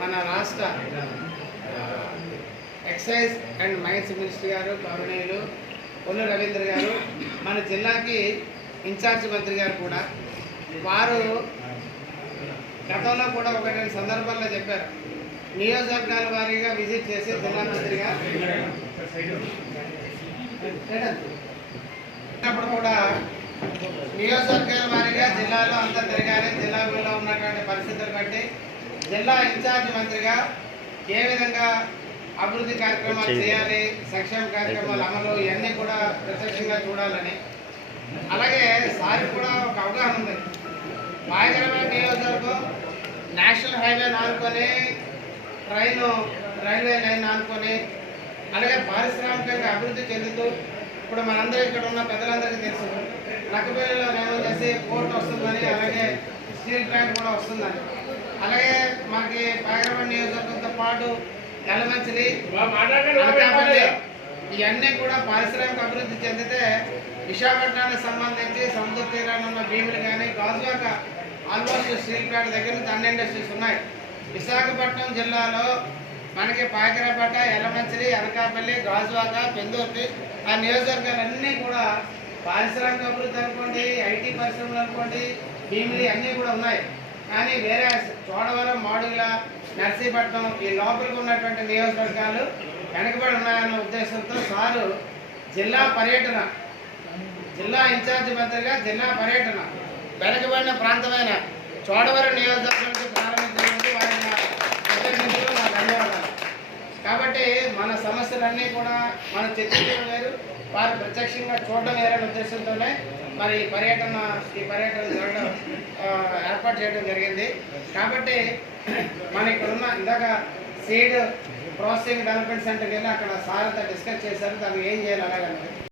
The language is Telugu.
మన రాష్ట్ర ఎక్సైజ్ అండ్ మైన్స్ మినిస్టర్ గారు గౌరవనీయులు కొల్లు రవీంద్ర గారు, మన జిల్లాకి ఇన్ఛార్జ్ మంత్రి గారు కూడా వారు గతంలో కూడా ఒక రెండు సందర్భాల్లో చెప్పారు. నియోజకవర్గాల వారీగా విజిట్ చేసి జిల్లా మంత్రిగా అప్పుడు కూడా నియోజకవర్గాల వారీగా జిల్లాలో అంతా తిరగాలి, జిల్లాలో ఉన్నటువంటి పరిస్థితులు బట్టి జిల్లా ఇన్ఛార్జ్ మంత్రిగా ఏ విధంగా అభివృద్ధి కార్యక్రమాలు చేయాలి, సంక్షేమ కార్యక్రమాల అమలు ఇవన్నీ కూడా ప్రత్యక్షంగా చూడాలని, అలాగే సార్ కూడా ఒక అవగాహన ఉంది. పాయకరాబాద్ నియోజకవర్గం నేషనల్ హైవే ఆనుకొని రైల్వే లైన్ ఆనుకొని, అలాగే పారిశ్రామికంగా అభివృద్ధి చెందుతూ ఇప్పుడు మనందరూ ఇక్కడ ఉన్న పెద్దలందరికీ తెలుసు నక్కపల్లిలో రేణు చేసి పోర్ట్ వస్తుందని, అలాగే స్టీల్ ప్లాంట్ కూడా వస్తుందని, అలాగే మనకి పాయకరాబాద్ నియోజకవర్గంతో పాటు యలమంచిలి, అనకాపల్లి ఇవన్నీ కూడా పారిశ్రామిక అభివృద్ధి చెందితే విశాఖపట్నానికి సంబంధించి సముద్ర తీరాన్ని ఉన్న భీములు కానీ గాజువాక ఆల్మోస్ట్ స్టీల్ ప్లాంట్ దగ్గర నుంచి అన్ని ఇండస్ట్రీస్ ఉన్నాయి. విశాఖపట్నం జిల్లాలో మనకి పాయకరాపేట, యలమంచిలి, అనకాపల్లి, గాజువాక, పెందుర్తి ఆ నియోజకవర్గాలన్నీ కూడా పారిశ్రామిక అభివృద్ధి అనుకోండి, ఐటీ పరిశ్రమలు అనుకోండి, భీమిలి అన్నీ కూడా ఉన్నాయి. కానీ వేరే చోడవరం, మాడుగుల, నర్సీపట్నం ఈ లోపలికి ఉన్నటువంటి నియోజకవర్గాలు వెనకబడి ఉన్నాయన్న ఉద్దేశంతో సారు జిల్లా పర్యటన, జిల్లా ఇన్ఛార్జి మంత్రిగా జిల్లా పర్యటన వెనకబడిన ప్రాంతమైన చోడవరం నియోజకవర్గానికి ప్రారంభించినందుకు వారిని నా ధన్యవాదాలు. కాబట్టి మన సమస్యలన్నీ కూడా మనం చర్చించడం వేరు, వారు ప్రత్యక్షంగా చూడడం వేరే ఉద్దేశంతోనే మరి ఈ పర్యటన జరగడం ఏర్పాటు చేయడం జరిగింది. కాబట్టి మన ఇక్కడ ఉన్న ఇందాక సీడ్ ప్రాసెసింగ్ డెవలప్మెంట్ సెంటర్కి వెళ్ళి అక్కడ సార్ అంతా డిస్కస్ చేశారు, దానికి ఏం చేయాలి అలాగన్నది.